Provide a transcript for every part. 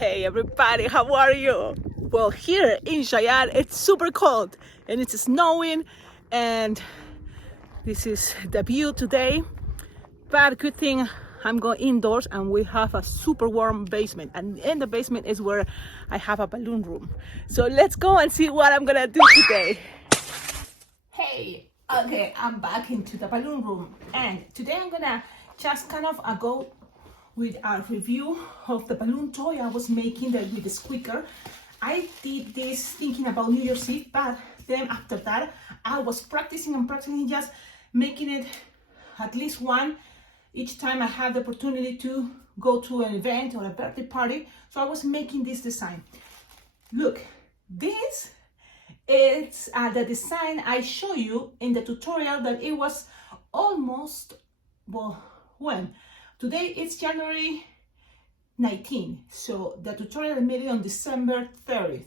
Hey everybody, how are you? Well, here in Cheyenne, it's super cold and it's snowing, and this is the view today. But good thing I'm going indoors and we have a super warm basement, and in the basement is where I have a balloon room. So let's go and see what I'm gonna do today. Hey, okay, I'm back into the balloon room, and today I'm gonna just kind of go with a review of the balloon toy I was making with the squeaker. I did this thinking about New Year's Eve, but then after that I was practicing just making it at least one each time I had the opportunity to go to an event or a birthday party. So I was making this design. Look, this is the design I show you in the tutorial that it was almost, well, when? Today it's January 19, so the tutorial I made it on December 30th,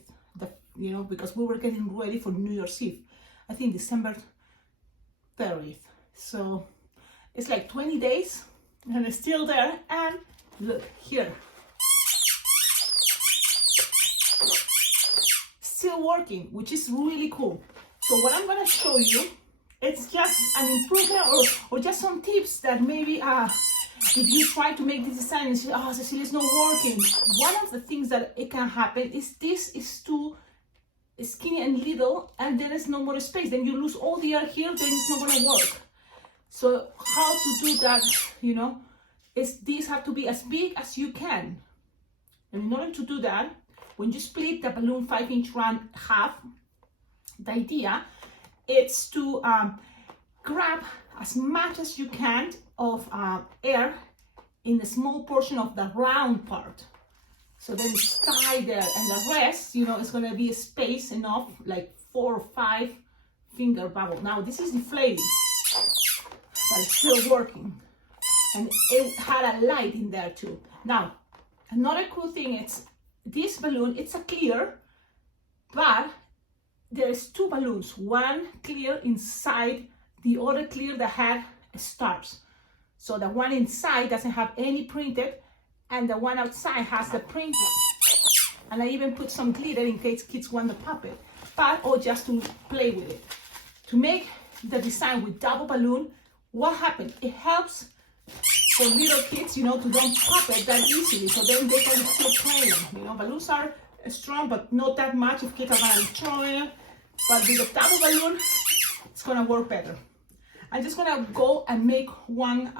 because we were getting ready for New Year's Eve. I think December 30th. So it's like 20 days and it's still there. And look here, still working, which is really cool. So what I'm gonna show you, it's just an improvement or just some tips that maybe if you try to make this design and say, oh, Cecilia, it's not working. One of the things that it can happen is this is too skinny and little, and there is no more space. Then you lose all the air here, then it's not gonna work. So how to do that, is these have to be as big as you can. And in order to do that, when you split the balloon 5-inch round half, the idea is to grab as much as you can of air in the small portion of the round part. So then it's tied there, and the rest, it's gonna be a space enough, like 4 or 5 finger bubble. Now this is inflating, but it's still working. And it had a light in there too. Now, another cool thing is this balloon, it's a clear, but there's 2 balloons, one clear inside, the other clear that had stars. So the one inside doesn't have any printed, and the one outside has the printed. And I even put some glitter in case kids want to pop it, or just to play with it. To make the design with double balloon, what happened? It helps for little kids, to don't pop it that easily, so then they can still play them. Balloons are strong, but not that much if kids are gonna be throwing it. But with a double balloon, it's gonna work better. I'm just gonna go and make one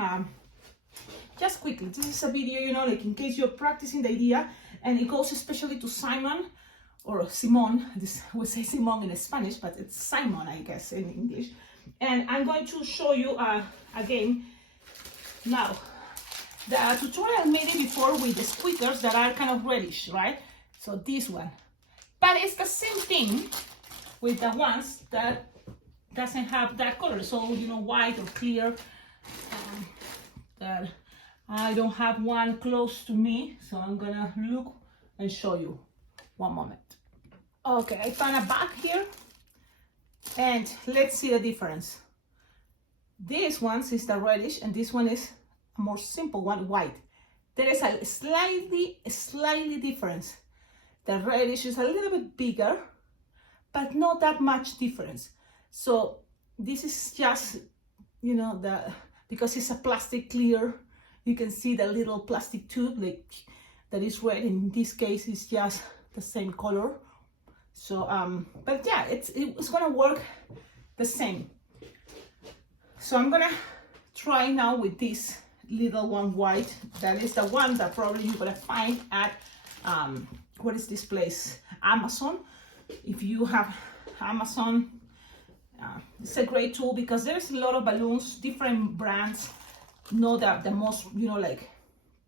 just quickly. This is a video, like in case you're practicing the idea, and it goes especially to Simon or Simon. This we say Simon in Spanish, but it's Simon, I guess, in English. And I'm going to show you again. Now, the tutorial I made it before with the squeakers that are kind of reddish, right? So this one, but it's the same thing with the ones that doesn't have that color, so white or clear. That I don't have one close to me, so I'm gonna look and show you. One moment. Okay, I found a bag here, and let's see the difference. This one is the reddish, and this one is a more simple one, white. There is a slightly difference. The reddish is a little bit bigger, but not that much difference. So this is just, because it's a plastic clear, you can see the little plastic tube that is red. In this case, it's just the same color. So, but yeah, it's gonna work the same. So I'm gonna try now with this little one white. That is the one that probably you're gonna find at, what is this place? Amazon. If you have Amazon, it's a great tool because there's a lot of balloons, different brands, not the most, like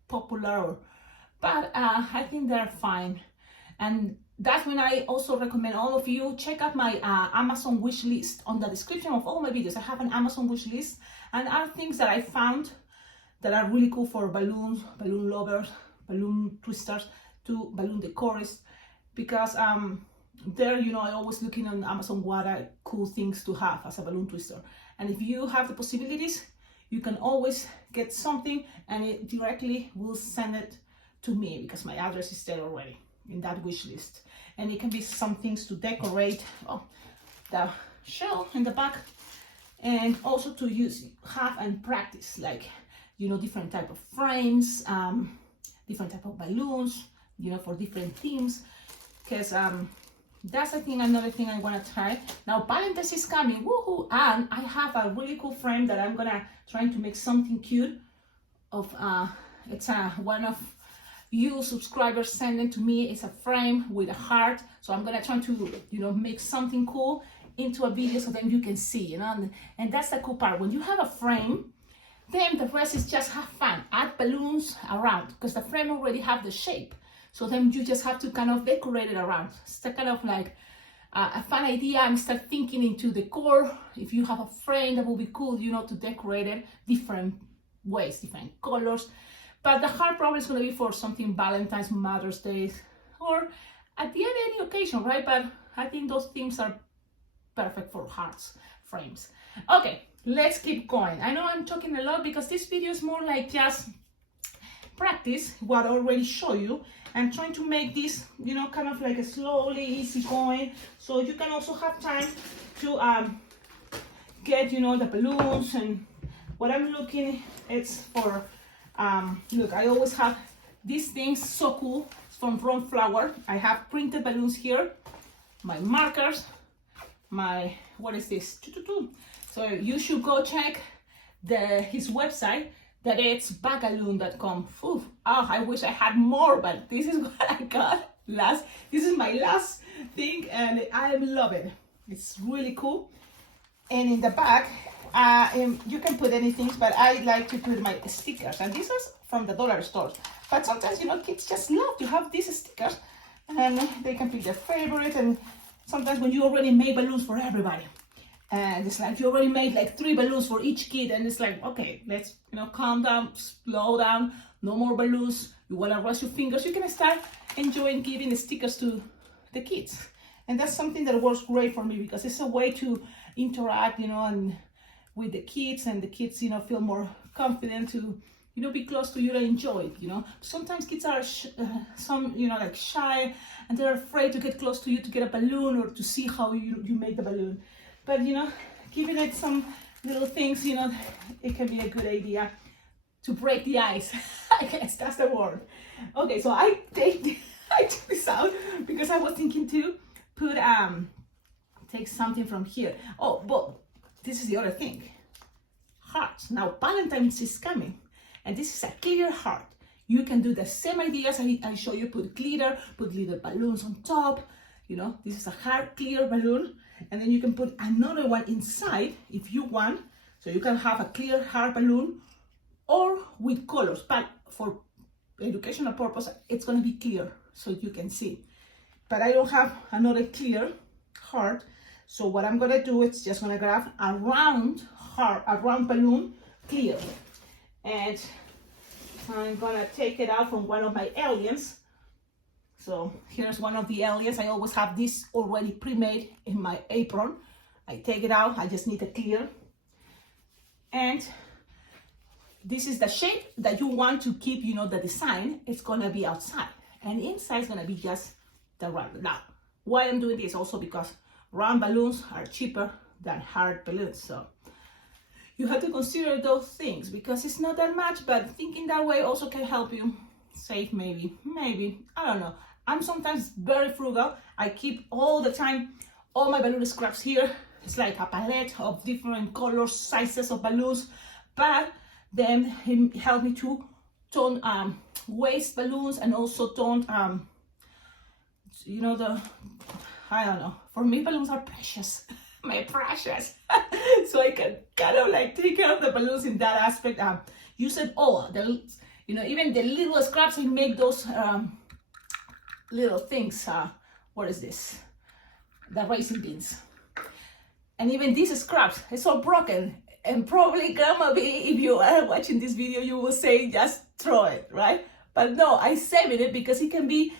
popular, but I think they're fine. And that's when I also recommend all of you check out my Amazon wish list. On the description of all my videos, I have an Amazon wish list, and are things that I found that are really cool for balloons, balloon lovers, balloon twisters, to balloon decorists, because there, I always looking on Amazon what are cool things to have as a balloon twister. And if you have the possibilities, you can always get something and it directly will send it to me because my address is there already in that wish list. And it can be some things to decorate the shell in the back, and also to have and practice, like, you know, different type of frames, different type of balloons, you know, for different themes, because that's I think another thing I want to try. Now Valentine's is coming, woohoo! And I have a really cool frame that I'm gonna try to make something cute of. It's one of you subscribers sent it to me. It's a frame with a heart, so I'm gonna try to, you know, make something cool into a video so then you can see, you know. And that's the cool part. When you have a frame, then the rest is just have fun, add balloons around, because the frame already have the shape. So then you just have to kind of decorate it around. It's kind of like a fun idea, and start thinking into decor. If you have a frame, that will be cool, you know, to decorate it different ways, different colors. But the heart probably is going to be for something Valentine's, Mother's Day, or at the end any occasion, right? But I think those themes are perfect for hearts frames. Okay, let's keep going. I know I'm talking a lot because this video is more like just practice what I already show you, and trying to make this, you know, kind of like a slowly easy going, so you can also have time to get, you know, the balloons. And what I'm looking, it's for look, I always have these things, so cool. It's from Ron Flower. I have printed balloons here, my markers, my, what is this? So you should go check his website, that it's bagaloon.com. Oh, I wish I had more, but this is what I got last. This is my last thing, and I love it. It's really cool. And in the back, you can put anything, but I like to put my stickers, and these are from the dollar stores. But sometimes, you know, kids just love to have these stickers, and they can pick their favorite. And sometimes when you already made balloons for everybody, and it's like you already made like 3 balloons for each kid, and it's like, okay, let's, you know, calm down, slow down, no more balloons. You want to rest your fingers, you can start enjoying giving the stickers to the kids. And that's something that works great for me, because it's a way to interact, you know, and with the kids, and the kids, you know, feel more confident to, you know, be close to you and enjoy it, you know. Sometimes kids are some, you know, like shy, and they're afraid to get close to you to get a balloon or to see how you make the balloon. But, you know, giving it some little things, you know, it can be a good idea to break the ice. I guess that's the word. Okay, so I took this out because I was thinking to put take something from here. Oh, but this is the other thing. Hearts. Now Valentine's is coming, and this is a clear heart. You can do the same ideas I show you. Put glitter balloons on top. You know, this is a heart clear balloon, and then you can put another one inside if you want. So you can have a clear heart balloon, or with colors, but for educational purpose, it's gonna be clear so you can see. But I don't have another clear heart, so what I'm gonna do is just gonna grab a round heart, a round balloon, clear, and I'm gonna take it out from one of my aliens. So here's one of the aliens. I always have this already pre-made in my apron. I take it out, I just need a clear, and this is the shape that you want to keep, you know, the design. It's gonna be outside, and inside is gonna be just the round. Now, why I'm doing this also because round balloons are cheaper than hard balloons, so you have to consider those things, because it's not that much, but thinking that way also can help you save maybe, I don't know. I'm sometimes very frugal. I keep all the time all my balloon scraps here. It's like a palette of different colors, sizes of balloons, but then it helped me to don't waste balloons, and also don't you know, I don't know, for me balloons are precious. My precious. So I can kind of like take care of the balloons in that aspect. Use it all, you know, even the little scraps, I make those little things. What is this? The raisin beans. And even these scraps, it's all broken. And probably Grandma B, if you are watching this video, you will say just throw it, right? But no, I saved it because it can be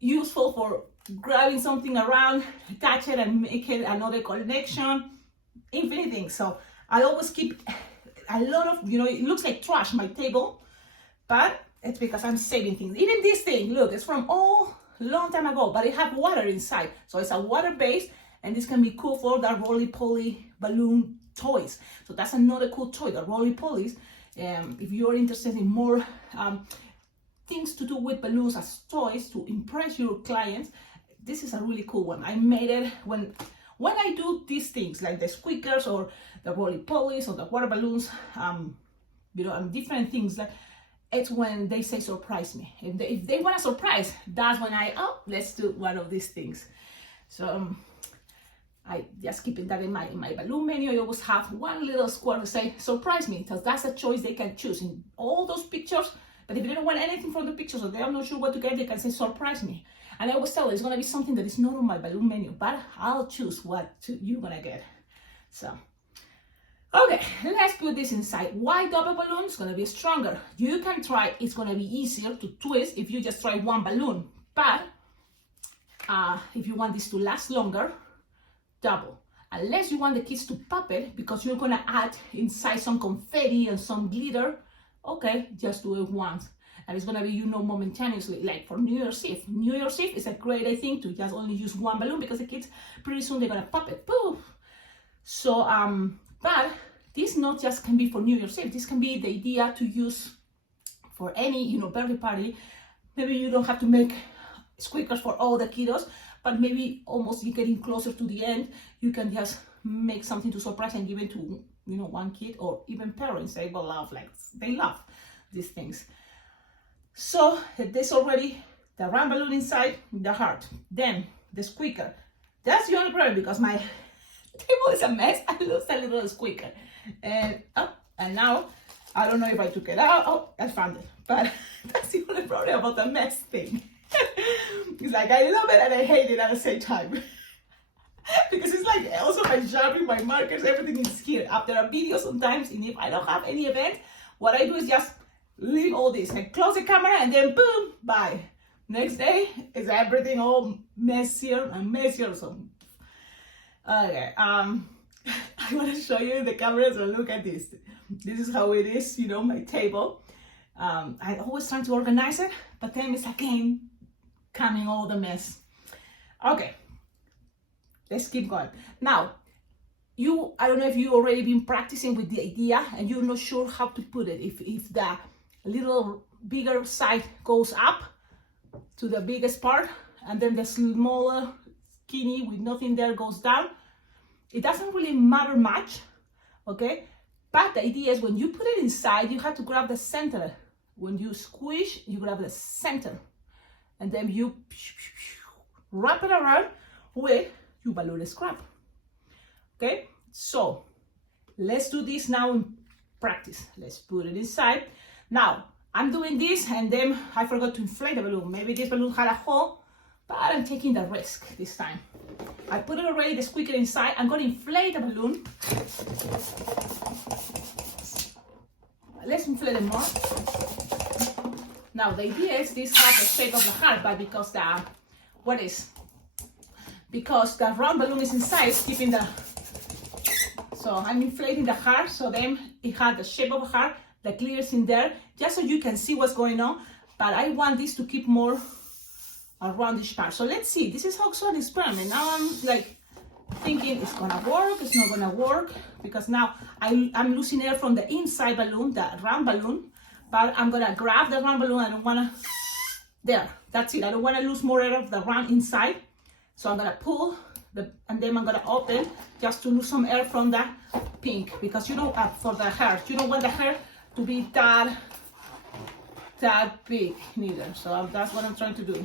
useful for grabbing something around, attach it, and make it another connection, infinite things. So I always keep a lot of, you know, it looks like trash, my table, but it's because I'm saving things. Even this thing, look, it's from all long time ago, but it have water inside. So it's a water base, and this can be cool for the roly-poly balloon toys. So that's another cool toy, the roly-polies. If you're interested in more things to do with balloons as toys to impress your clients, this is a really cool one. I made it when I do these things like the squeakers or the roly-polies or the water balloons, you know, and different things. Like, it's when they say surprise me. If they want a surprise, that's when let's do one of these things. So I just keeping that in my balloon menu. I always have one little square to say surprise me, because that's a choice they can choose in all those pictures. But if they don't want anything from the pictures or they are not sure what to get, they can say surprise me. And I always tell them it's gonna be something that is not on my balloon menu, but I'll choose what you're gonna get. So, okay, let's put this inside. Why double balloon? It's gonna be stronger. You can try, it's gonna be easier to twist if you just try one balloon. But if you want this to last longer, double. Unless you want the kids to pop it, because you're gonna add inside some confetti and some glitter, okay, just do it once. And it's gonna be, you know, momentaneously, like for New Year's Eve. New Year's Eve is a great, I think, to just only use one balloon, because the kids, pretty soon they're gonna pop it, poof. So, but this not just can be for New Year's Eve, this can be the idea to use for any, you know, birthday party. Maybe you don't have to make squeakers for all the kiddos, but maybe almost you're getting closer to the end, you can just make something to surprise and give it to, you know, one kid, or even parents. They will love, like, they love these things. So there's already the round balloon inside the heart. Then the squeaker. That's the only problem, because my table is a mess. I lost a little squeaker. And now, I don't know if I took it out. Oh, I found it. But that's the only problem about the mess thing. It's like, I love it and I hate it at the same time. Because it's like, also my sharpening, my markers, everything is here. After a video sometimes, and if I don't have any event, what I do is just leave all this. I close the camera and then boom, bye. Next day, is everything all messier and messier. So, okay, I want to show you the camera, so look at this. This is how it is, you know, my table. I always try to organize it, but then it's again coming all the mess. Okay, let's keep going. Now, I don't know if you already been practicing with the idea and you're not sure how to put it. If the little bigger side goes up to the biggest part, and then the smaller, skinny with nothing there goes down, it doesn't really matter much, okay? But the idea is when you put it inside, you have to grab the center. When you squish, you grab the center, and then you wrap it around with your balloon scrap. Okay, so let's do this now in practice. Let's put it inside. Now, I'm doing this, and then I forgot to inflate the balloon. Maybe this balloon had a hole, but I'm taking the risk this time. I put it already, the squeaker inside. I'm going to inflate the balloon. Let's inflate it more. Now, the idea is this has the shape of the heart, but because because the round balloon is inside, it's keeping the, so I'm inflating the heart, so then it had the shape of a heart, the glitter is in there, just so you can see what's going on, but I want this to keep more a roundish part. So let's see, this is also an experiment. Now I'm like thinking it's gonna work, it's not gonna work, because now I'm losing air from the inside balloon, the round balloon, but I'm gonna grab the round balloon. I don't wanna, there, that's it. I don't wanna lose more air of the round inside. So I'm gonna pull, and then I'm gonna open just to lose some air from the pink, because you don't, for the hair, you don't want the hair to be that big neither. So that's what I'm trying to do.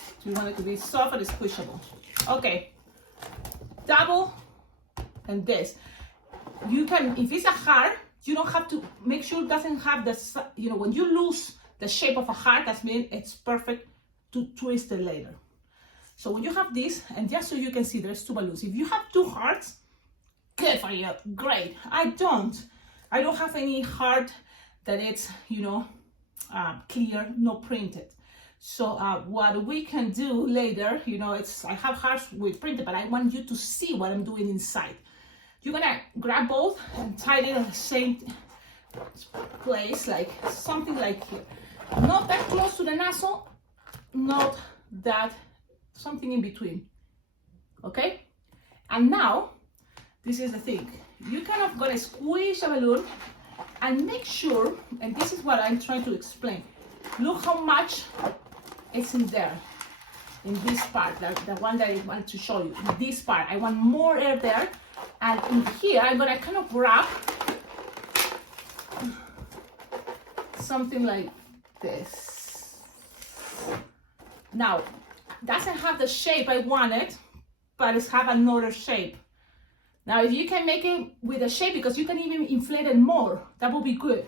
So you want it to be soft and squishable. Okay, double, and this. You can, if it's a heart, you don't have to, make sure it doesn't have the, you know, when you lose the shape of a heart, that means it's perfect to twist it later. So when you have this, and just so you can see, there's two balloons. If you have two hearts, good for you, great. I don't have any heart that it's, you know, clear, not printed. So what we can do later, you know, I have hearts with printed, but I want you to see what I'm doing inside. You're gonna grab both and tie it in the same place, like something like here. Not that close to the nozzle, not that, something in between. Okay? And now, this is the thing. You kind of gonna squeeze a balloon and make sure, and this is what I'm trying to explain. Look how much is in there, in this part, the one that I want to show you. In this part, I want more air there. And in here, I'm gonna kind of grab something like this. Now, doesn't have the shape I wanted, but it's have another shape. Now, if you can make it with a shape, because you can even inflate it more, that would be good.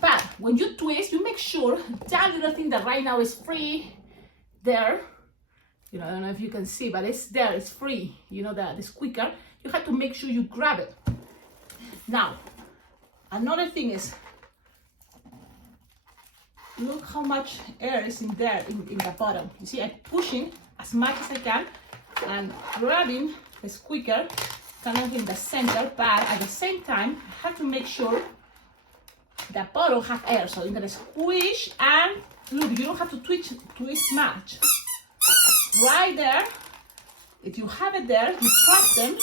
But when you twist, you make sure that little thing that right now is free there, you know, I don't know if you can see, but it's there, it's free, you know, the squeaker, you have to make sure you grab it. Now, another thing is, look how much air is in there, in the bottom. You see, I'm pushing as much as I can and grabbing the squeaker kind of in the center, but at the same time, I have to make sure the bottom has air. So you're gonna squish and look, you don't have to twist much. Right there, if you have it there, you trap them,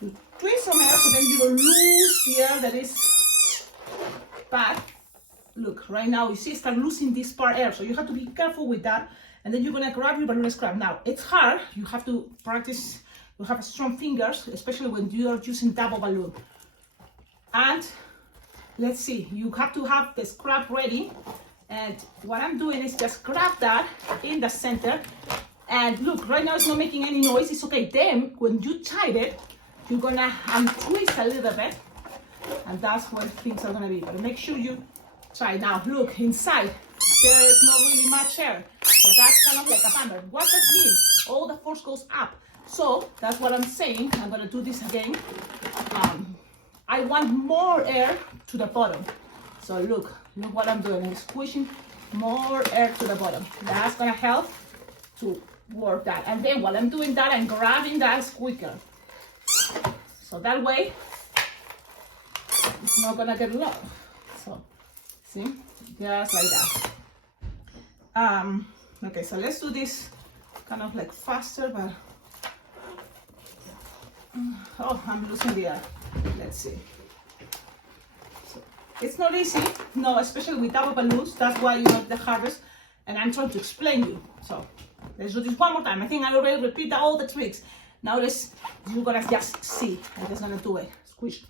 you twist some air so then you don't lose the air that is bad. Look, right now, you see, start losing this part air, so you have to be careful with that. And then you're gonna grab your balloon scrap. Now, it's hard, you have to practice, you have strong fingers, especially when you are using double balloon. And let's see, you have to have the scrap ready. And what I'm doing is just grab that in the center. And look, right now it's not making any noise, it's okay. Then, when you tie it, you're gonna untwist a little bit. And that's where things are gonna be. But make sure you try. Now, look, inside, there's not really much air. So that's kind of like a hammer. What does it mean? All the force goes up. So that's what I'm saying. I'm gonna do this again. I want more air to the bottom. So look what I'm doing. I'm squishing more air to the bottom. That's gonna help to work that. And then while I'm doing that, I'm grabbing that squeaker. So that way, it's not gonna get low. So, see, just like that. Okay, so let's do this kind of like faster, but oh, I'm losing the air. Let's see. So, it's not easy, no, especially with double balloons. That's why you have the hardest, and I'm trying to explain you. So let's do this one more time. I think I already repeated all the tricks. Now you're gonna just see. I'm just gonna do it. Squish.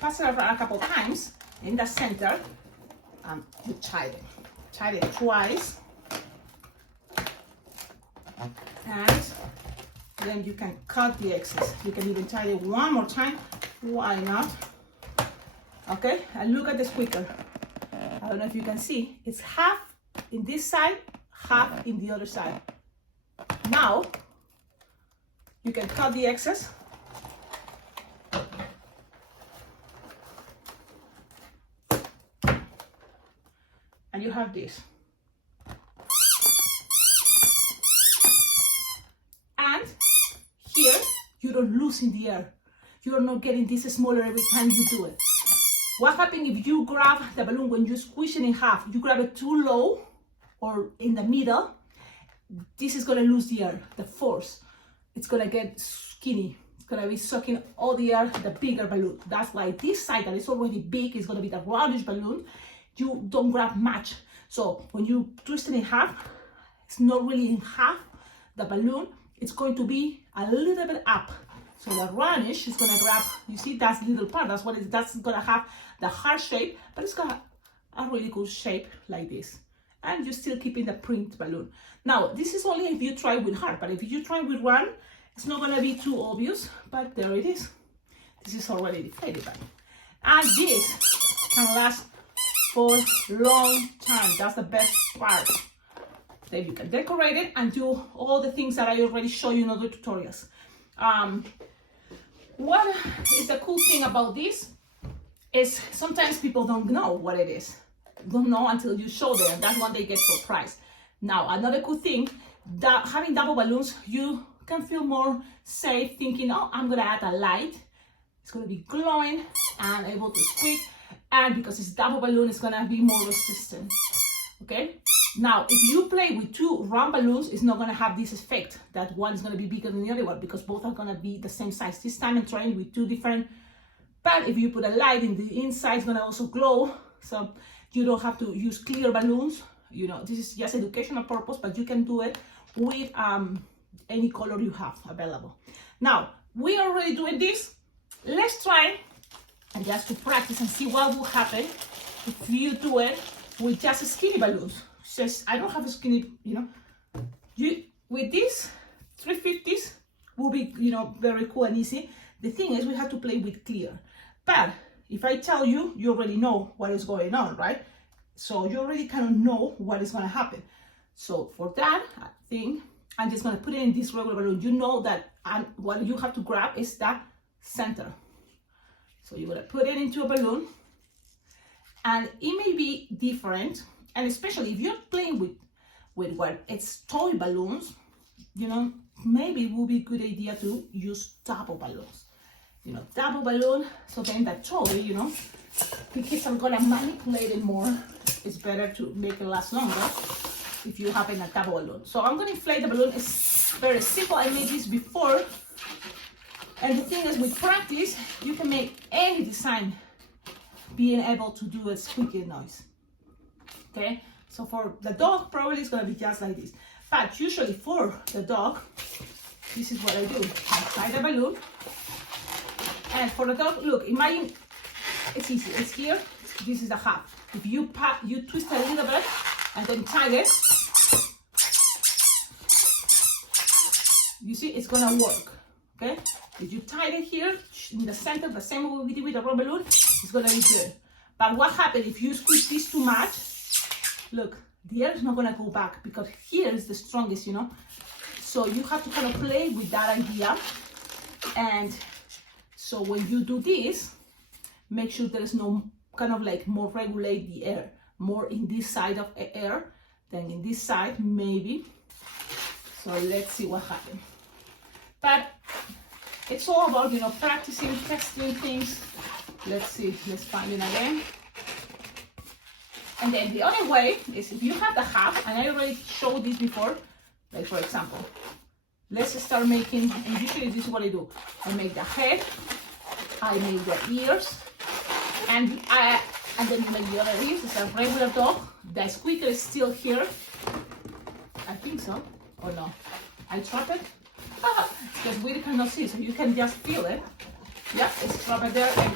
Pass it around a couple times in the center. You tie it twice, and then you can cut the excess. You can even tie it one more time. Why not? Okay, and look at the squeaker. I don't know if you can see. It's half in this side, half in the other side. Now you can cut the excess. And you have this. And here, you don't lose in the air. You are not getting this smaller every time you do it. What happens if you grab the balloon, when you squish it in half, you grab it too low or in the middle, this is gonna lose the air, the force. It's gonna get skinny. It's gonna be sucking all the air, the bigger balloon. That's why this side that is already big is gonna be the roundish balloon. You don't grab much. So when you twist it in half, it's not really in half the balloon, it's going to be a little bit up. So the roundish is gonna grab, you see that little part, that's gonna have the hard shape, but it's got a really good shape like this. And you're still keeping the print balloon. Now, this is only if you try with hard, but if you try with one, it's not gonna be too obvious, but there it is. This is already deflated. And this can last for a long time. That's the best part. Then you can decorate it and do all the things that I already showed you in other tutorials. What is the cool thing about this is sometimes people don't know what it is. don't know until you show them. That's when they get surprised. Now, another cool thing, that having double balloons, you can feel more safe thinking, oh, I'm gonna add a light. It's gonna be glowing and able to squeak. And because it's double balloon, it's gonna be more resistant, okay? Now, if you play with two round balloons, it's not gonna have this effect that one is gonna be bigger than the other one because both are gonna be the same size. This time I'm trying with two different, but if you put a light in the inside, it's gonna also glow. So you don't have to use clear balloons. You know, this is just educational purpose, but you can do it with any color you have available. Now, we are already doing this. Let's try and just to practice and see what will happen if you do it with just skinny balloons. Says I don't have a skinny, you know. You with this 350s will be, you know, very cool and easy. The thing is we have to play with clear. But if I tell you, you already know what is going on, right? So you already kind of know what is going to happen. So for that thing, I'm just going to put it in this regular balloon. You know that what you have to grab is that center. So you're going to put it into a balloon, and it may be different. And especially if you're playing with what it's toy balloons, you know, maybe it would be a good idea to use double balloons. You know, double balloon, so then that toy, you know, the kids are gonna manipulate it more. It's better to make it last longer if you have a double balloon. So I'm gonna inflate the balloon. It's very simple. I made this before. And the thing is, with practice, you can make any design being able to do a squeaky noise. Okay, so for the dog, probably it's gonna be just like this. But usually for the dog, this is what I do. I tie the balloon. And for the dog, look, imagine, it's easy. It's here, this is the half. If you twist a little bit and then tie it, you see, it's gonna work, okay? If you tie it here, in the center, the same way we did with the rubber balloon, it's gonna be good. But what happens if you squeeze this too much? Look, the air is not gonna go back because here is the strongest, you know? So you have to kind of play with that idea. And so when you do this, make sure there is no kind of like more regulate the air, more in this side of air than in this side, maybe. So let's see what happens. But it's all about, you know, practicing, testing things. Let's see, let's find it again. And then the other way is if you have the half, and I already showed this before, like for example, let's start making, and usually this is what I do. I make the head, I make the ears, and then make the other ears. It's a regular dog. The squeaker is still here. I think so, or no? I trap it, because we cannot see, so you can just feel it. Yeah, it's trapped there. And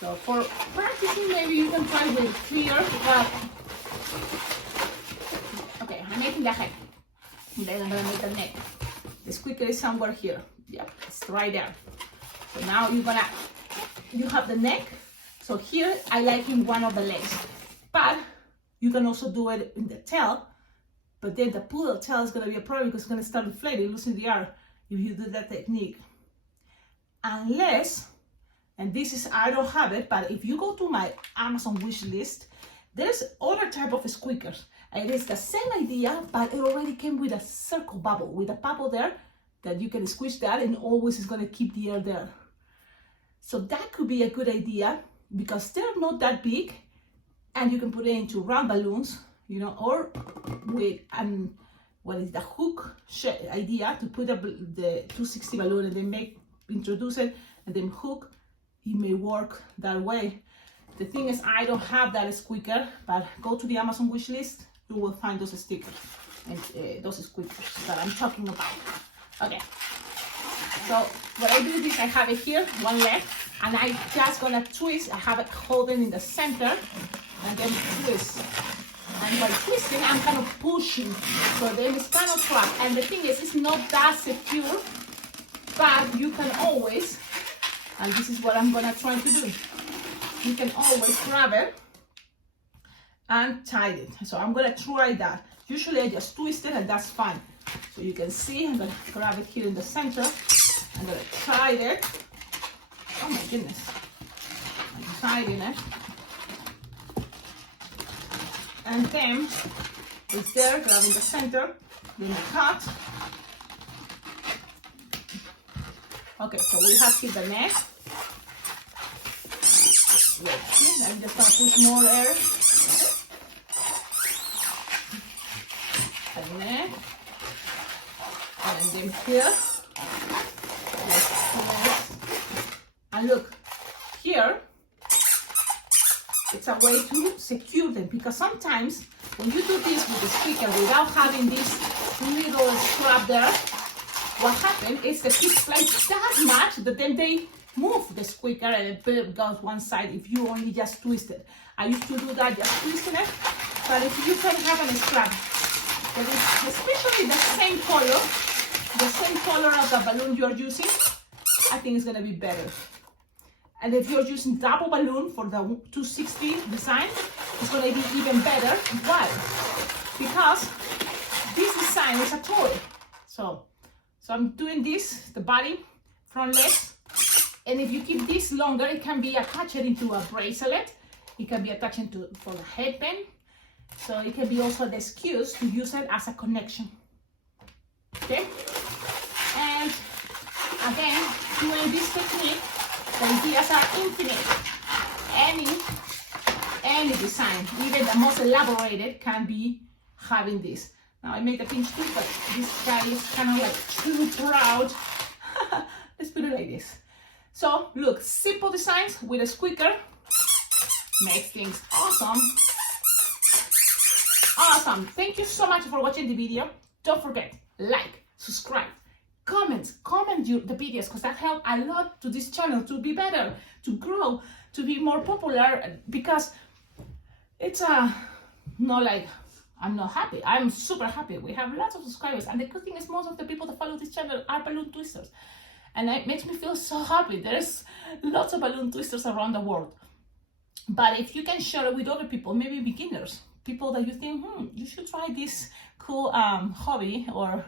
so for practicing, maybe you can try with clear. Okay, I'm making the head. Then I'm gonna make the neck. The squeaker is somewhere here. Yep, it's right there. So now you have the neck. So here I like in one of the legs, but you can also do it in the tail. But then the poodle tail is gonna be a problem because it's gonna start inflating, losing the air if you do that technique. Unless, and this is, I don't have it, but if you go to my Amazon wish list, there's other type of squeakers. It is the same idea, but it already came with a circle bubble, with a bubble there that you can squish that and always is gonna keep the air there. So that could be a good idea because they're not that big and you can put it into round balloons, you know, or with what is the hook idea to put the 260 balloon and then introduce it and then hook. It may work that way. The thing is, I don't have that squeaker, but go to the Amazon wish list, you will find those stickers and those squeakers that I'm talking about. Okay, so what I do is I have it here, one leg, and I just gonna twist. I have it holding in the center and then twist. And by twisting, I'm kind of pushing, so then it's kind of trapped. And the thing is, it's not that secure, but you can always, and this is what I'm gonna try to do. You can always grab it and tie it. So I'm gonna try that. Usually I just twist it and that's fine. So you can see, I'm gonna grab it here in the center. I'm gonna tie it. Oh my goodness. I'm tying it. and then it's there, grabbing the center, then you cut. Okay, so we have here the neck. Wait, see, I'm just gonna push more air. The neck, and then here. And look, here, it's a way to secure them, because sometimes when you do this with the squeaker without having this little strap there, what happens is the kids play that much that then they move the squeaker and it goes one side if you only just twist it. I used to do that, just twisting it, but if you can have a strap that is especially the same color of the balloon you're using, I think it's gonna be better. And if you're using double balloon for the 260 design, it's gonna be even better. Why? Because this design is a toy. So I'm doing this, the body, front legs, and if you keep this longer, it can be attached into a bracelet. It can be attached for the headband. So it can be also the excuse to use it as a connection. Okay? And again, doing this technique, the ideas are infinite. Any design, even the most elaborated, can be having this. Now I made a pinch too, but this guy is kind of like too proud. Let's put it like this. So look, simple designs with a squeaker makes things awesome. Awesome. Thank you so much for watching the video. Don't forget, like, subscribe, comment the videos, because that helps a lot to this channel to be better, to grow, to be more popular, because it's not like I'm not happy. I'm super happy. We have lots of subscribers, and the good thing is most of the people that follow this channel are balloon twisters, and it makes me feel so happy. There's lots of balloon twisters around the world. But if you can share it with other people, maybe beginners, people that you think, you should try this cool hobby, or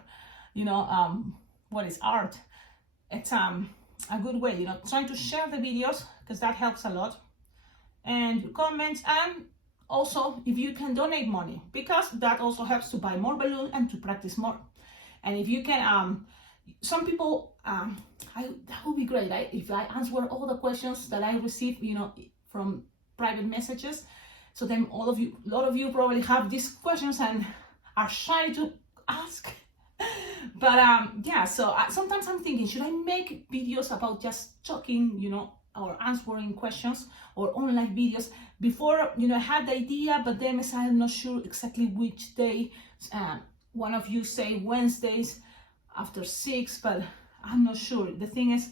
what is art, it's a good way, trying to share the videos, because that helps a lot, and your comments, and also if you can donate money, because that also helps to buy more balloons and to practice more. And if you can, some people, that would be great, right? If I answer all the questions that I receive, from private messages. So then a lot of you probably have these questions and are shy to ask. But yeah, so sometimes I'm thinking, should I make videos about just talking, or answering questions, or online videos? Before, I had the idea, but then I'm not sure exactly which day. One of you say Wednesdays after 6, but I'm not sure. The thing is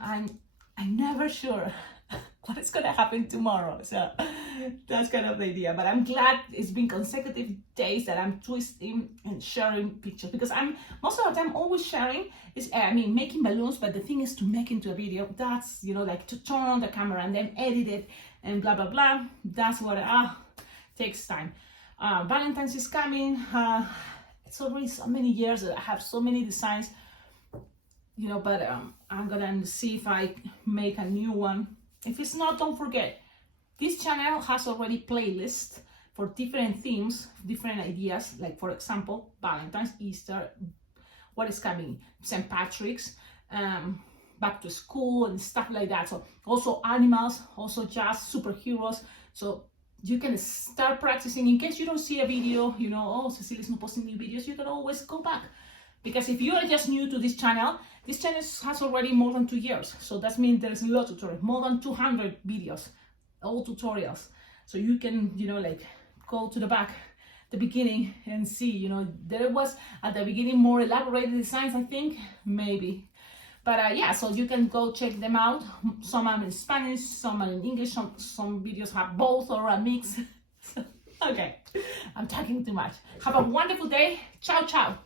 I'm never sure what is gonna happen tomorrow. So that's kind of the idea. But I'm glad it's been consecutive days that I'm twisting and sharing pictures, because I'm most of the time always sharing is making balloons, but the thing is to make into a video. That's like to turn on the camera and then edit it and blah blah blah. That's what takes time. Valentine's is coming. It's already so many years that I have so many designs, but I'm gonna see if I make a new one. If it's not, don't forget, this channel has already playlists for different themes, different ideas, like for example, Valentine's, Easter, what is coming, St. Patrick's, back to school and stuff like that. So also animals, also just superheroes. So you can start practicing in case you don't see a video, Cecilia's not posting new videos, you can always go back. Because if you are just new to this channel has already more than 2 years. So that means there's a lot of tutorials, more than 200 videos, all tutorials. So you can, go to the back, the beginning, and see, there was at the beginning more elaborated designs, I think, maybe. But yeah, so you can go check them out. Some are in Spanish, some are in English, some videos have both or a mix. Okay, I'm talking too much. Have a wonderful day. Ciao, ciao.